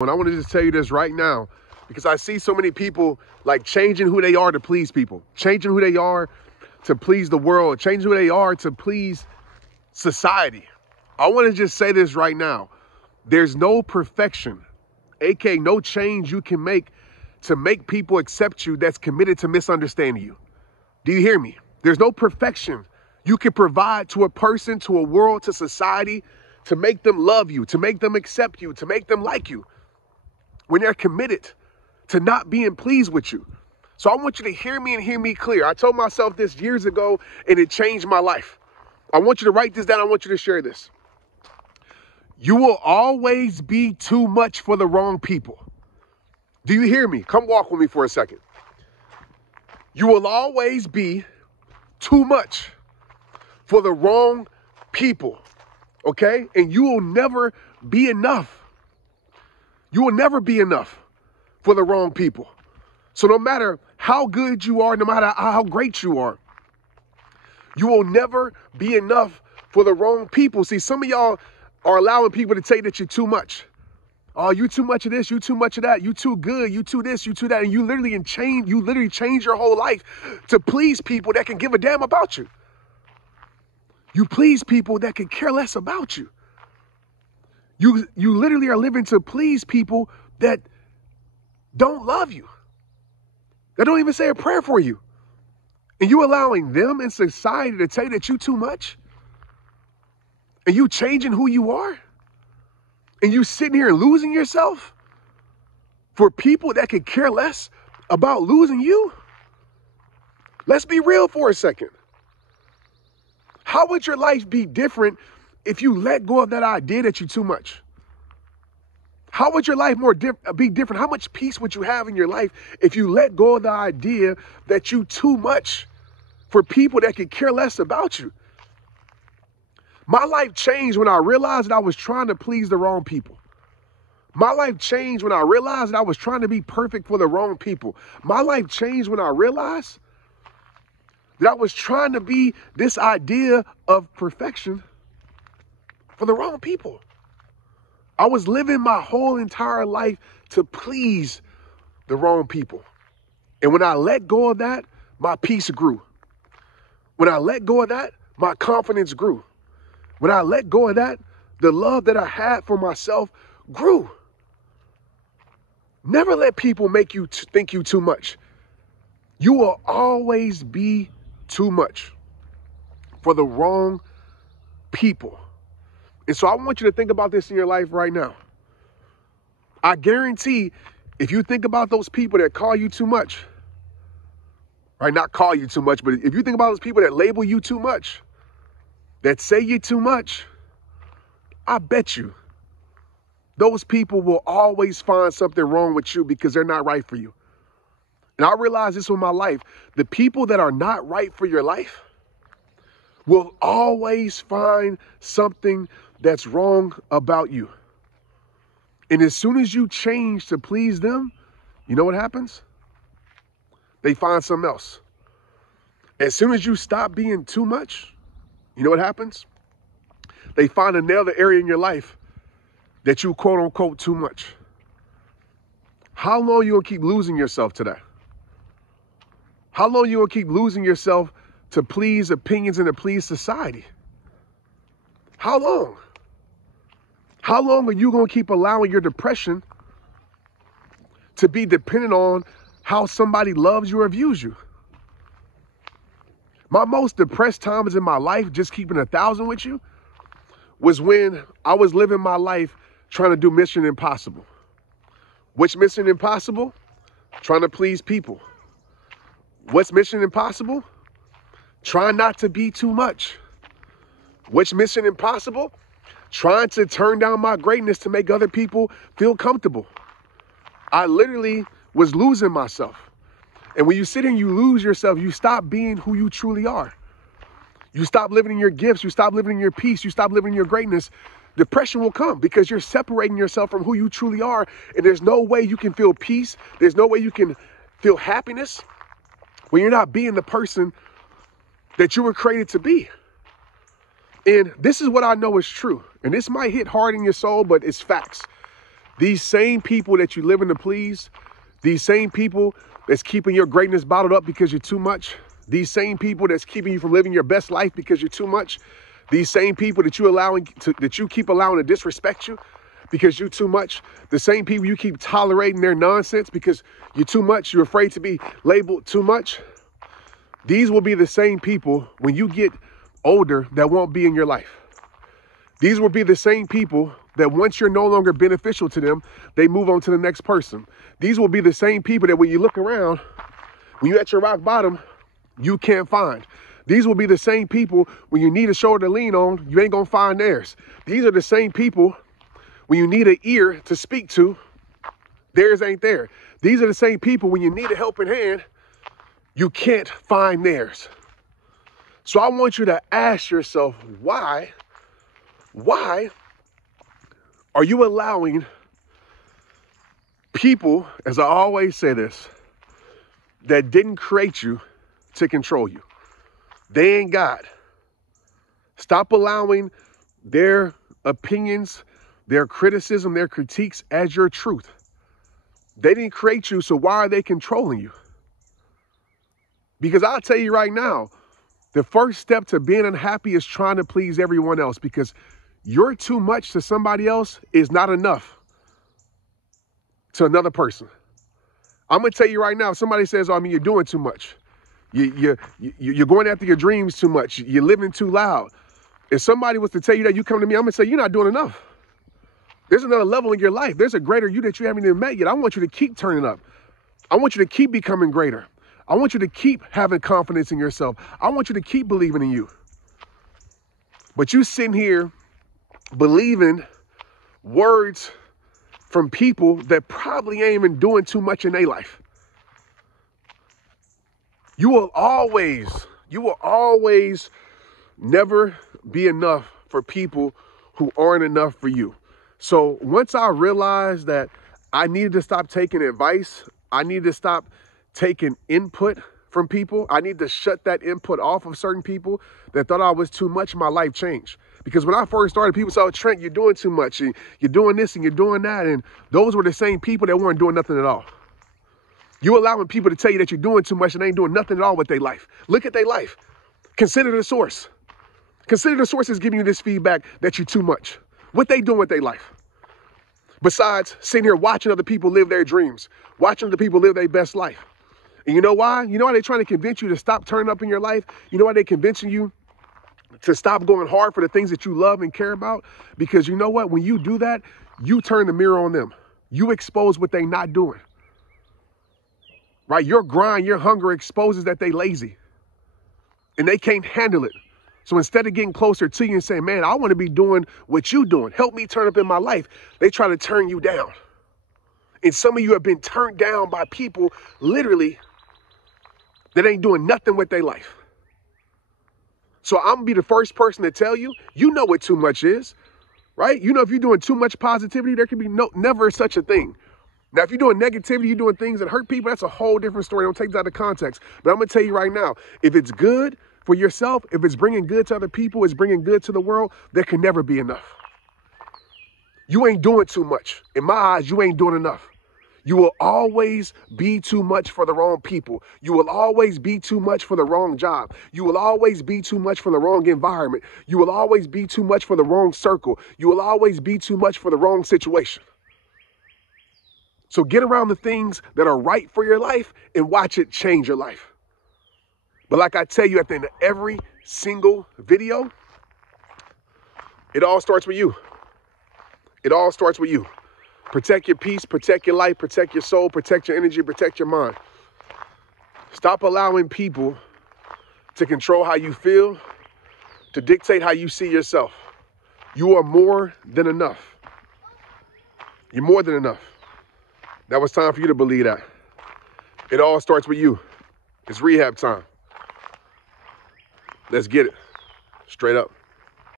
And I want to just tell you this right now, because I see so many people like changing who they are to please people, changing who they are to please the world, changing who they are to please society. I want to just say this right now. There's no perfection, aka no change you can make to make people accept you that's committed to misunderstanding you. Do you hear me? There's no perfection you can provide to a person, to a world, to society, to make them love you, to make them accept you, to make them like you, when they're committed to not being pleased with you. So I want you to hear me and hear me clear. I told myself this years ago and it changed my life. I want you to write this down. I want you to share this. You will always be too much for the wrong people. Do you hear me? Come walk with me for a second. You will always be too much for the wrong people, okay? And you will never be enough. You will never be enough for the wrong people. So no matter how good you are, no matter how great you are, you will never be enough for the wrong people. See, some of y'all are allowing people to say that you're too much. Oh, you too much of this, you too much of that, you too good, you too this, you too that. And you literally change your whole life to please people that can give a damn about you. You please people that can care less about you. You literally are living to please people that don't love you, that don't even say a prayer for you. And you allowing them in society to tell you that you too much? And you changing who you are? And you sitting here and losing yourself for people that could care less about losing you? Let's be real for a second. How would your life be different if you let go of that idea that you're too much? How would your life be different? How much peace would you have in your life if you let go of the idea that you too much for people that could care less about you? My life changed when I realized that I was trying to please the wrong people. My life changed when I realized that I was trying to be perfect for the wrong people. My life changed when I realized that I was trying to be this idea of perfection for the wrong people. I was living my whole entire life to please the wrong people. And when I let go of that, my peace grew. When I let go of that, my confidence grew. When I let go of that, the love that I had for myself grew. Never let people make you think you too much. You will always be too much for the wrong people. And so I want you to think about this in your life right now. I guarantee if you think about those people that call you too much, right? Not call you too much, but if you think about those people that label you too much, that say you too much, I bet you those people will always find something wrong with you because they're not right for you. And I realized this with my life. The people that are not right for your life will always find something that's wrong about you. And as soon as you change to please them, you know what happens? They find something else. As soon as you stop being too much, you know what happens? They find another area in your life that you quote unquote too much. How long you gonna keep losing yourself to that? How long you gonna keep losing yourself to please opinions and to please society? How long? How long are you gonna keep allowing your depression to be dependent on how somebody loves you or views you? My most depressed times in my life, just keeping 1,000 with you, was when I was living my life trying to do Mission Impossible. Which Mission Impossible? Trying to please people. What's Mission Impossible? Trying not to be too much. Which Mission Impossible? Trying to turn down my greatness to make other people feel comfortable. I literally was losing myself. And when you sit here and you lose yourself, you stop being who you truly are. You stop living in your gifts. You stop living in your peace. You stop living in your greatness. Depression will come because you're separating yourself from who you truly are. And there's no way you can feel peace. There's no way you can feel happiness when you're not being the person that you were created to be. And this is what I know is true. And this might hit hard in your soul, but it's facts. These same people that you living to please, these same people that's keeping your greatness bottled up because you're too much, these same people that's keeping you from living your best life because you're too much, these same people that you keep allowing to disrespect you because you're too much, the same people you keep tolerating their nonsense because you're too much, you're afraid to be labeled too much. These will be the same people when you get older that won't be in your life. These will be the same people that once you're no longer beneficial to them, they move on to the next person. These will be the same people that when you look around, when you're at your rock bottom, you can't find. These will be the same people when you need a shoulder to lean on, you ain't gonna find theirs. These are the same people when you need an ear to speak to, theirs ain't there. These are the same people when you need a helping hand, you can't find theirs. So I want you to ask yourself, why are you allowing people, as I always say this, that didn't create you to control you? They ain't God. Stop allowing their opinions, their criticism, their critiques as your truth. They didn't create you, so why are they controlling you? Because I'll tell you right now, the first step to being unhappy is trying to please everyone else, because you're too much to somebody else is not enough to another person. I'm going to tell you right now, if somebody says, I mean, you're doing too much. You're going after your dreams too much. You're living too loud. If somebody was to tell you that, you come to me, I'm going to say, you're not doing enough. There's another level in your life. There's a greater you that you haven't even met yet. I want you to keep turning up. I want you to keep becoming greater. I want you to keep having confidence in yourself. I want you to keep believing in you. But you sitting here believing words from people that probably ain't even doing too much in their life. You will always never be enough for people who aren't enough for you. So once I realized that I needed to stop taking advice, I needed to stop taking input from people, I need to shut that input off of certain people that thought I was too much, my life changed. Because when I first started, people said, oh, Trent, you're doing too much. You're doing this and you're doing that. And those were the same people that weren't doing nothing at all. You allowing people to tell you that you're doing too much and they ain't doing nothing at all with their life. Look at their life. Consider the source. Consider the source is giving you this feedback that you're too much. What they doing with their life? Besides sitting here watching other people live their dreams, watching other people live their best life. And you know why? You know why they're trying to convince you to stop turning up in your life? You know why they're convincing you to stop going hard for the things that you love and care about? Because you know what? When you do that, you turn the mirror on them. You expose what they're not doing. Right? Your grind, your hunger exposes that they lazy and they can't handle it. So instead of getting closer to you and saying, man, I want to be doing what you doing, help me turn up in my life, they try to turn you down. And some of you have been turned down by people literally that ain't doing nothing with their life. So I'm gonna be the first person to tell you, you know what too much is, right? You know, if you're doing too much positivity, there can be never such a thing. Now, if you're doing negativity, you're doing things that hurt people, that's a whole different story. Don't take that out of context. But I'm going to tell you right now, if it's good for yourself, if it's bringing good to other people, it's bringing good to the world, there can never be enough. You ain't doing too much. In my eyes, you ain't doing enough. You will always be too much for the wrong people. You will always be too much for the wrong job. You will always be too much for the wrong environment. You will always be too much for the wrong circle. You will always be too much for the wrong situation. So get around the things that are right for your life and watch it change your life. But like I tell you at the end of every single video, it all starts with you. It all starts with you. Protect your peace, protect your life, protect your soul, protect your energy, protect your mind. Stop allowing people to control how you feel, to dictate how you see yourself. You are more than enough. You're more than enough. That was time for you to believe that. It all starts with you. It's rehab time. Let's get it. Straight up.